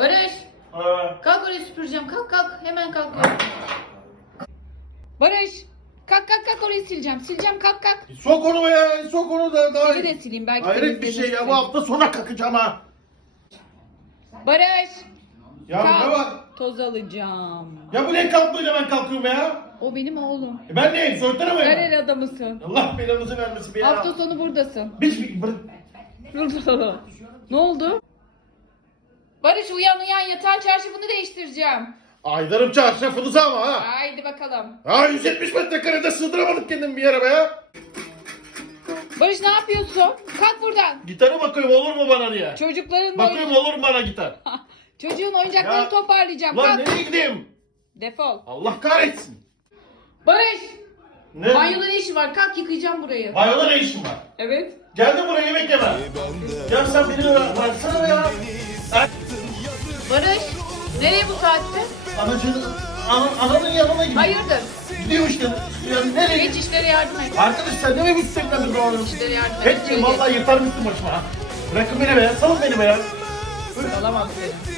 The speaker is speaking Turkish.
Barış Ha. kalk orayı süpüreceğim. Kalk kalk hemen kalkıyorum. Barış kalk kalk kalk orayı sileceğim. Sileceğim kalk kalk. Sok onu be, sok onu da daha. Seni de sileyim belki. Hayret bir şey ya, bu hafta sona kalkacağım ha. Barış Ya kalk. ne var? Toz alacağım. Ya bu ne kalkmayınca ben kalkıyorum ya? O benim oğlum. E ben neyim, soytarı mıyım? Sen el adamısın. Allah belanızı vermesin be ya. Hafta sonu buradasın. Bir, bir, ne oldu? Barış uyan uyan yatağın çarşafını değiştireceğim. Aydarım çarşafınızı ama ha. Haydi bakalım. Ha 170 metrekarede sığdıramadık kendimi bir yere be ya. Barış ne yapıyorsun? Kalk buradan. Gitarı bakıyorum olur mu bana diye. Çocukların Bakıyorum olur mu bana gitar. Çocuğun oyuncaklarını Ya, toparlayacağım. Lan Kalk. nereye gideyim? Defol. Allah kahretsin. Barış. Ne? Banyoda ne işin var? Kalk yıkayacağım burayı. Banyoda ne işin var? Evet. Geldim buraya yemek yeme. Ya sen beni bıraksana ya. Ay, Barış. Nereye bu saatte? Anacığın, ana, ananın yanına gidiyor. Hayırdır? Gidiyor işte. Yani nereye Geç işlere yardım et. Arkadaş sen ne mi gitsekten bir doğru? İşlere yardım et. Etmeyeyim vallahi yeter misin başıma ha. Bırakın beni be, salın beni be ya. Alamam seni.